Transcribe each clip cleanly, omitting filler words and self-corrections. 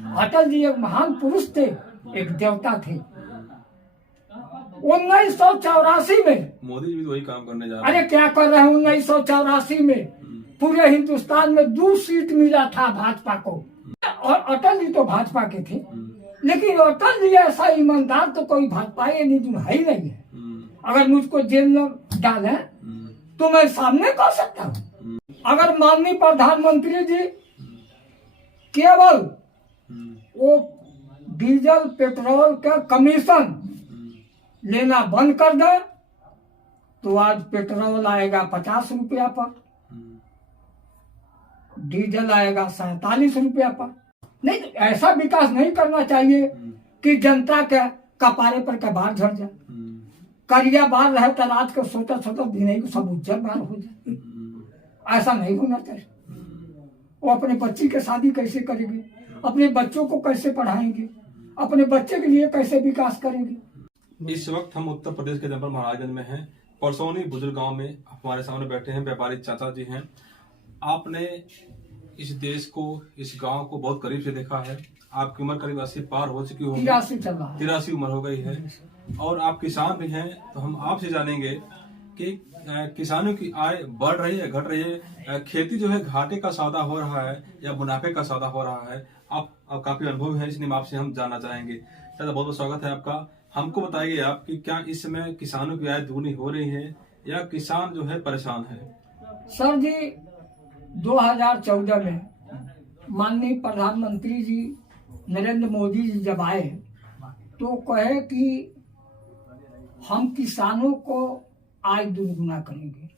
अटल जी एक महान पुरुष थे, एक देवता थे। 1984 में मोदी जी भी वही काम करने जा रहे अरे क्या कर रहे हैं, 1984 में पूरे हिंदुस्तान में 2 सीट मिला था भाजपा को, और अटल जी तो भाजपा के थे। लेकिन अटल जी ऐसा ईमानदार तो कोई भाजपा है ही नहीं है। अगर मुझको जेल में डाले तो मैं सामने कर सकता हूँ। अगर माननीय प्रधानमंत्री जी केवल वो डीजल पेट्रोल का कमीशन लेना बंद कर दे तो आज पेट्रोल आएगा 50 रुपया पर, डीजल आएगा 47 रुपया पर। नहीं, ऐसा विकास नहीं करना चाहिए कि जनता के कपारे पर का बार झड़ जाए। करिया बार रहे तो रात को सोता दिन ही सब उज्जवल बार हो जाए। ऐसा नहीं होना चाहिए। वो अपने बच्ची के शादी कैसे करेंगे, अपने बच्चों को कैसे पढ़ाएंगे, अपने बच्चे के लिए कैसे विकास करेंगे। इस वक्त हम उत्तर प्रदेश के जनपद महाराजगंज में हैं। परसौनी बुजुर्ग गांव में हमारे सामने बैठे हैं व्यापारी चाचा जी हैं। आपने इस देश को, इस गांव को बहुत करीब से देखा है। आपकी उम्र करीब 80 पार हो चुकी होगी, 83 उम्र हो गई है, और आप किसान भी हैं। तो हम आपसे जानेंगे कि किसानों की आय बढ़ रही है, घट रही है, खेती जो है घाटे का सौदा हो रहा है या मुनाफे का सौदा हो रहा है। आप काफी अनुभव है, इसलिए आपसे हम जानना चाहेंगे। चाचा बहुत बहुत स्वागत है आपका। हमको बताइए आप कि क्या इस समय किसानों की आय दुगनी हो रही है या किसान जो है परेशान है? सर जी, 2014 में माननीय प्रधानमंत्री जी नरेंद्र मोदी जी जब आए तो कहे कि हम किसानों को आय दुगुना करेंगे।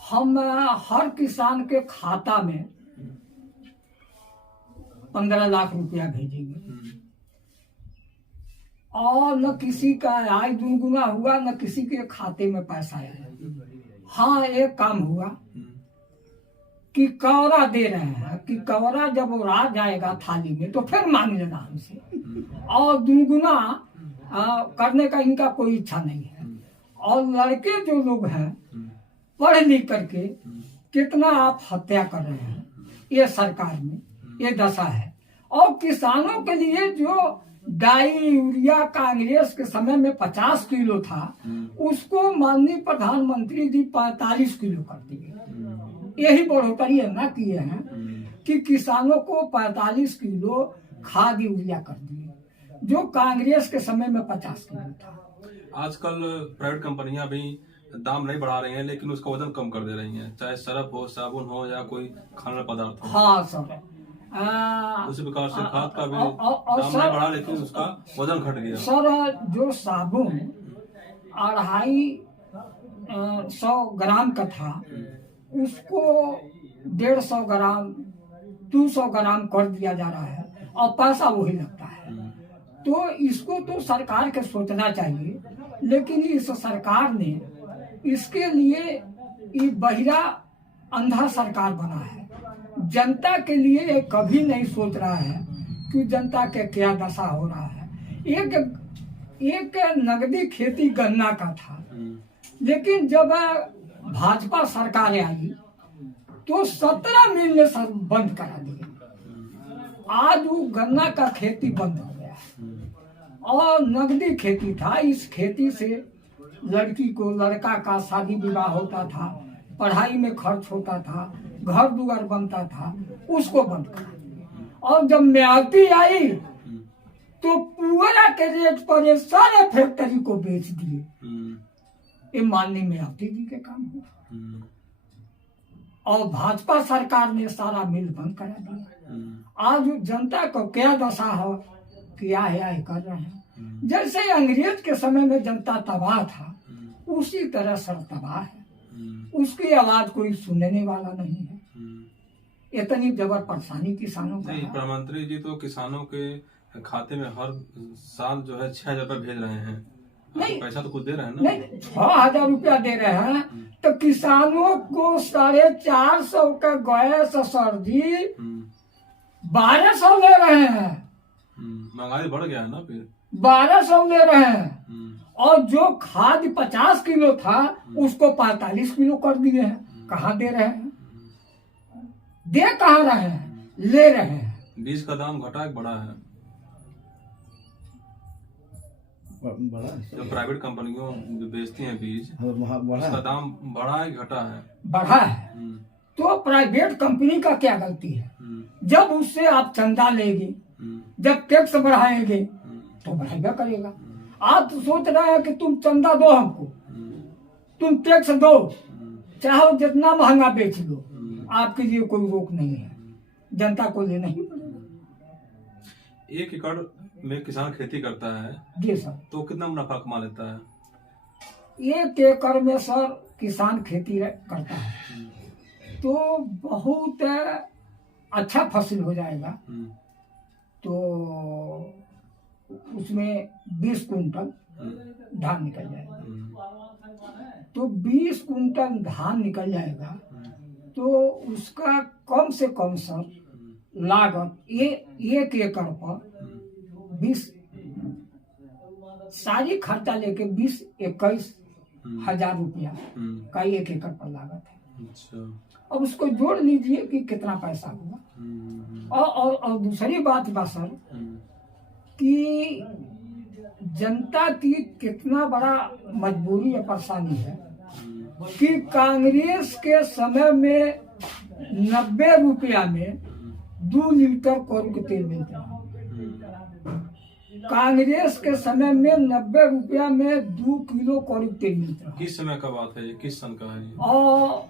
हम हर किसान के खाता में 15 लाख रुपया भेजेंगे, और न किसी का आय दुगुना हुआ, न किसी के खाते में पैसा आया। हाँ, एक काम हुआ कि कौरा दे रहे हैं कि कौरा जब वो आ जाएगा थाली में तो फिर मांग लेना हमसे, और दुगुना करने का इनका कोई इच्छा नहीं है। और लड़के जो लोग हैं पढ़ लिख करके कितना आप हत्या कर रहे हैं, ये सरकार में ये दशा है। और किसानों के लिए जो डाई यूरिया कांग्रेस के समय में 50 किलो था, उसको माननीय प्रधानमंत्री जी 45 किलो कर दिए। यही बढ़ोतरी है ना किए हैं कि किसानों को 45 किलो खाद यूरिया कर दिए, जो कांग्रेस के समय में 50 किलो था। आजकल प्राइवेट कंपनियां भी दाम नहीं बढ़ा रही हैं, लेकिन उसका वजन कम कर दे रही हैं, चाहे सरफ हो, साबुन हो या कोई खाना पदार्थ हो। हाँ सर, उसी प्रकार से खाद का भी दाम नहीं बढ़ा, लेकिन उसका वजन घट गया। सर, जो साबुन 250 ग्राम का था, उसको 150 ग्राम 200 ग्राम कर दिया जा रहा है, और पैसा वही लगता है। तो इसको तो सरकार के सोचना चाहिए, लेकिन इस सरकार ने इसके लिए ये बहिरा अंधा सरकार बना है। जनता के लिए कभी नहीं सोच रहा है कि जनता के क्या दशा हो रहा है। एक नगदी खेती गन्ना का था, लेकिन जब भाजपा सरकार आई तो 17 मिल ने बंद करा दिए। आज वो गन्ना का खेती बंद हो गया, और नगदी खेती था। इस खेती से लड़की को, लड़का का शादी विवाह होता था, पढ़ाई में खर्च होता था, घर दुआर बनता था, उसको बंद करा दिया। और जब म्यावती आई तो पूरा के रेट पर ये सारे फैक्ट्री को बेच दिए। ये माननीय म्यावती जी के काम हुआ, और भाजपा सरकार ने सारा मिल बंद करा दिया। आज जनता को क्या दशा हो, क्या है कर रहे हैं। जैसे अंग्रेज के समय में जनता तबाह था, उसी तरह सर तबाह है। उसकी आवाज कोई सुनने वाला नहीं है। इतनी जबर परेशानी किसानों को। प्रधानमंत्री जी तो किसानों के खाते में हर साल जो है 6,000 रुपए भेज रहे हैं। नहीं, पैसा तो कुछ दे रहे हैं ना? नहीं, 6,000 रुपया दे रहे हैं, तो किसानों को 450 का गैस सर जी 1200 ले रहे हैं। महंगाई बढ़ गया है ना, फिर 1200 ले रहे हैं। और जो खाद 50 किलो था, उसको 45 किलो कर दिए हैं। कहाँ दे रहे हैं? दे कहाँ रहे हैं? ले रहे हैं। बीज का दाम घटा है बढ़ा है? बड़ा है। जो प्राइवेट कंपनियों जो बेचती हैं बीज, बढ़ा उसका है। दाम बढ़ा है कि घटा है? बढ़ा है। तो प्राइवेट कंपनी का क्या गलती है? जब उससे आप चंदा लेंगे, जब टैक्स बढ़ाएंगे तो बढ़ाएगा करेगा। आप तो सोच रहे हैं कि तुम चंदा दो हमको, तुम टैक्स दो, चाहे जितना महंगा बेच लो, आपके लिए कोई रोक नहीं है, जनता को लेना ही पड़ेगा। 1 एकड़ में किसान खेती करता है जी सर। तो कितना मुनाफा कमा लेता है? 1 एकड़ में सर किसान खेती करता है तो बहुत अच्छा फसल हो जाएगा। तो उसमें 20 कुंटल धान निकल जाएगा। तो 20 कुंटल धान निकल जाएगा तो उसका कम से कम सर लागत 1 एकड़ पर 20 सारी खर्चा लेके 20-21 हजार रुपया का 1 एकड़ पर लागत है। अच्छा। अब उसको जोड़ लीजिए कि कितना पैसा हुआ। और दूसरी बात बा सर कि जनता की कितना बड़ा मजबूरी या परेशानी है कि कांग्रेस के समय में 90 रुपया में 2 लीटर करू के तेल मिलता है। कांग्रेस के समय में 90 रुपया में 2 किलो करू तेल मिलता है। किस समय का बात है? किस सन का है? और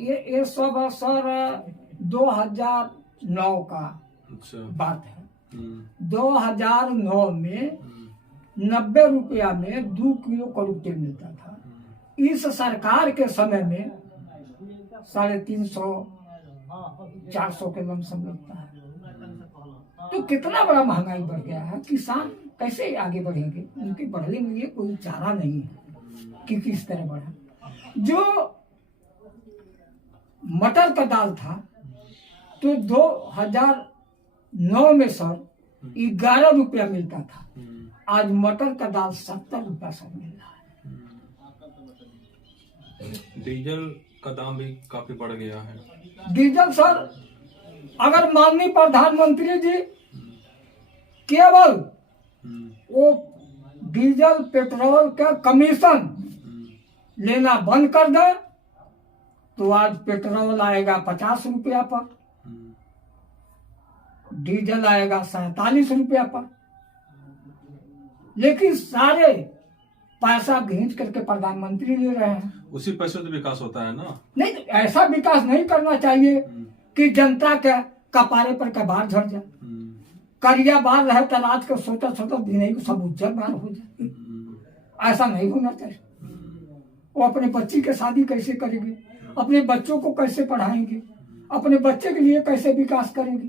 ये सब सर 2009 का अच्छा बात है। 2009 में 90 रुपया में 2 किलो करू तेल मिलता था। इस सरकार के समय में 350-400 के लमसम मिलता है। तो कितना बड़ा महंगाई बढ़ गया है। किसान कैसे आगे बढ़ेंगे? उनके बढ़ने के लिए कोई चारा नहीं है कि किस तरह बढ़ा। जो मटर का दाल था तो 2009 में सर 11 रुपया मिलता था। आज मटर का दाल 70 रुपया सर मिल रहा है। डीजल का दाम भी काफी बढ़ गया है। डीजल सर अगर माननीय प्रधानमंत्री जी केवल वो डीजल पेट्रोल का कमीशन लेना बंद कर दे तो आज पेट्रोल आएगा 50 रुपया पर, डीजल आएगा 47 रुपया पर। लेकिन सारे पैसा खींच करके प्रधानमंत्री ले रहे हैं। उसी पैसे से विकास होता है ना? नहीं, ऐसा विकास नहीं करना चाहिए कि जनता के कपारे पर कबार झड़ जाए। करिया बार रहे तो रात को सोचा दिन ही सब उज्जर बार हो जाए। ऐसा नहीं होना चाहिए। वो अपने बच्ची की शादी कैसे करेंगे, अपने बच्चों को कैसे पढ़ाएंगे, अपने बच्चे के लिए कैसे विकास करेंगे?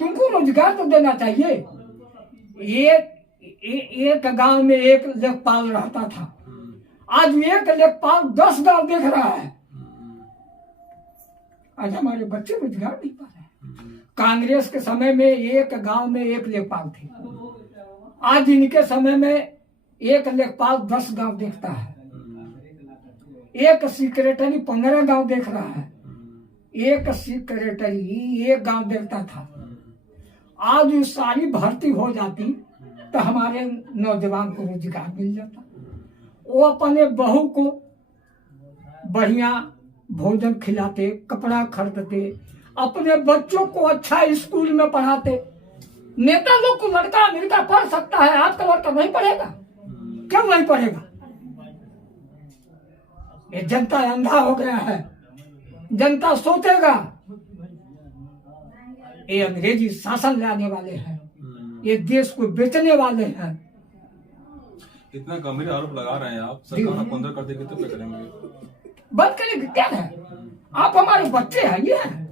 तुमको रोजगार तो देना चाहिए। एक गांव में एक लेखपाल रहता था, आज एक लेखपाल 10 गांव देख रहा है। आज हमारे बच्चे रोजगार नहीं पा रहे। कांग्रेस के समय में एक गांव में एक लेखपाल थे, आज इनके समय में एक लेखपाल 10 गांव देखता है। एक सेक्रेटरी 15 गांव देख रहा है। एक सेक्रेटरी 1 गांव देखता था। आज ये सारी भर्ती हो जाती तो हमारे नौजवान को रोजगार मिल जाता। वो अपने बहू को बढ़िया भोजन खिलाते, कपड़ा खरीदते, अपने बच्चों को अच्छा स्कूल में पढ़ाते। नेता लोग को लड़का अमेरिका पढ़ सकता है, आपका लड़का नहीं पढ़ेगा? क्यों नहीं पढ़ेगा? ये जनता अंधा हो गया है। जनता सोचेगा ये अंग्रेजी शासन लाने वाले हैं, ये देश को बेचने वाले हैं। इतना गंभीर आरोप लगा रहे हैं आप। सरकार 15 कर देगी तो क्या करेंगे? बंद करेंगे क्या है? आप हमारे बच्चे हैं, ये हैं।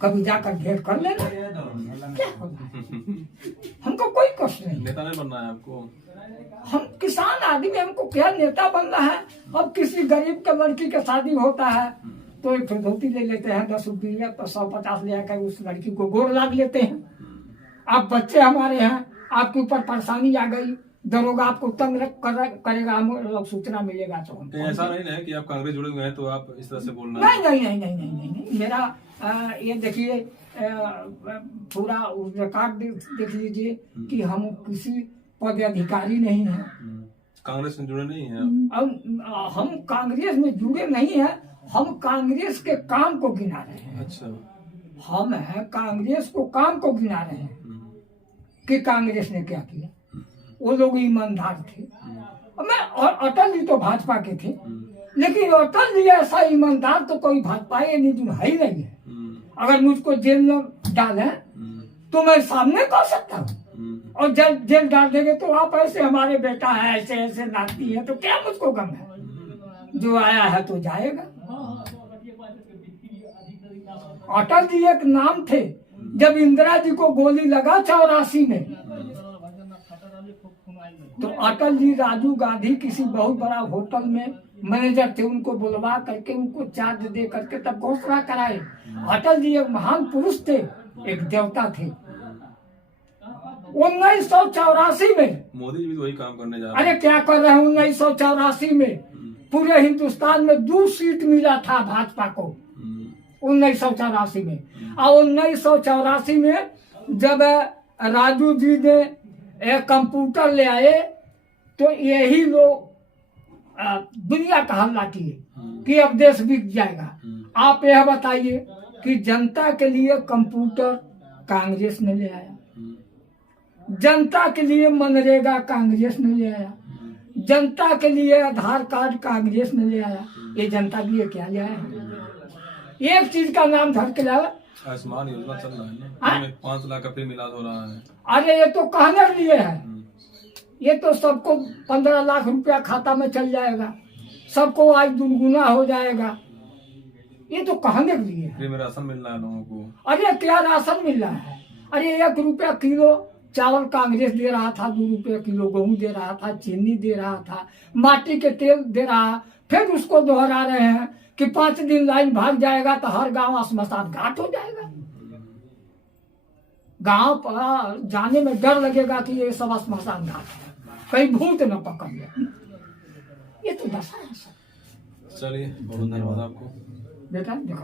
कभी जाकर भेंट कर लेना, क्या होगा? हमको कोई कष्ट नहीं। नेता नहीं बनना है आपको? हम किसान आदमी, हमको क्या नेता बनना है? अब किसी गरीब के लड़की का शादी होता है तो एक धोती ले लेते हैं 10 रुपया, तो 150 ले आकर उस लड़की को गोर लाग लेते हैं। आप बच्चे हमारे हैं, आपके ऊपर परेशानी आ गई दरोगा आपको तंग करेगा, हम लोग सूचना मिलेगा तो हम कहीं ऐसा नहीं है कि आप कांग्रेस जुड़े हुए हैं तो आप इस तरह से बोलना नहीं नहीं नहीं नहीं नहीं नहीं, नहीं। मेरा ये देखिए पूरा रिकॉर्ड देख लीजिए कि हम किसी पद अधिकारी नहीं हैं। कांग्रेस में जुड़े नहीं हैं आप? अब हम कांग्रेस में जुड़े नहीं हैं, हम कांग्रेस के काम को गिना रहे हैं। अच्छा। हम हैं कांग्रेस को काम को गिना रहे हैं कि कांग्रेस ने क्या किया। वो लोग ईमानदार थे। मैं अटल जी तो भाजपा के थे, लेकिन अटल जी ऐसा ईमानदार तो कोई भाजपा है ही नहीं है। अगर मुझको जेल में डालें तो मैं सामने कर सकता हूँ, और जब जेल डाल देंगे तो आप ऐसे हमारे बेटा है, ऐसे ऐसे नाती है, तो क्या मुझको गम है? जो आया है तो जाएगा। अटल जी एक नाम थे। जब इंदिरा जी को गोली लगा 84 में, तो अटल जी राजीव गांधी किसी बहुत बड़ा होटल में मैनेजर थे, उनको बुलवा करके उनको चार्ज दे करके तब घोषणा कराए। अटल जी एक महान पुरुष थे, एक देवता थे। 1984 में मोदी जी भी वही काम करने जा रहे हैं। अरे क्या कर रहे हैं? 1984 में पूरे हिंदुस्तान में 2 सीट मिला था भाजपा को 1984 में। और 1984 में जब राजू जी ने एक कंप्यूटर ले आए तो यही लोग दुनिया का हल्ला किए कि अब देश बिक जाएगा। आप यह बताइए कि जनता के लिए कंप्यूटर कांग्रेस ने ले आया, जनता के लिए मनरेगा कांग्रेस ने ले आया, जनता के लिए आधार कार्ड कांग्रेस ने ले आया। ये जनता के लिए क्या ले आया? एक चीज का नाम धर के लाया, आयुष्मान योजना चल रहा है ना, 5 लाख का फ्री इलाज हो रहा है। अरे ये तो कहने के लिए है, ये तो सबको 15 लाख रुपया खाता में चल जाएगा, सबको आज दुगुना हो जाएगा। ये तो कहने के लिए है। फ्री में राशन मिल रहा है लोगों को। अरे क्या राशन मिल रहा है? अरे 1 रुपया किलो चावल कांग्रेस दे रहा था, 2 रुपया किलो गेहूं दे रहा था, चीनी दे रहा था, माटी के तेल दे रहा। फिर उसको दोहरा रहे हैं कि 5 दिन लाइन भाग जाएगा तो हर गांव श्मशान घाट हो जाएगा। गांव पर जाने में डर लगेगा कि ये सब श्मशान घाट है, कहीं भूत न पकड़ ले। ये तो दशा है। चलिए, बहुत धन्यवाद आपको बेटा देखो।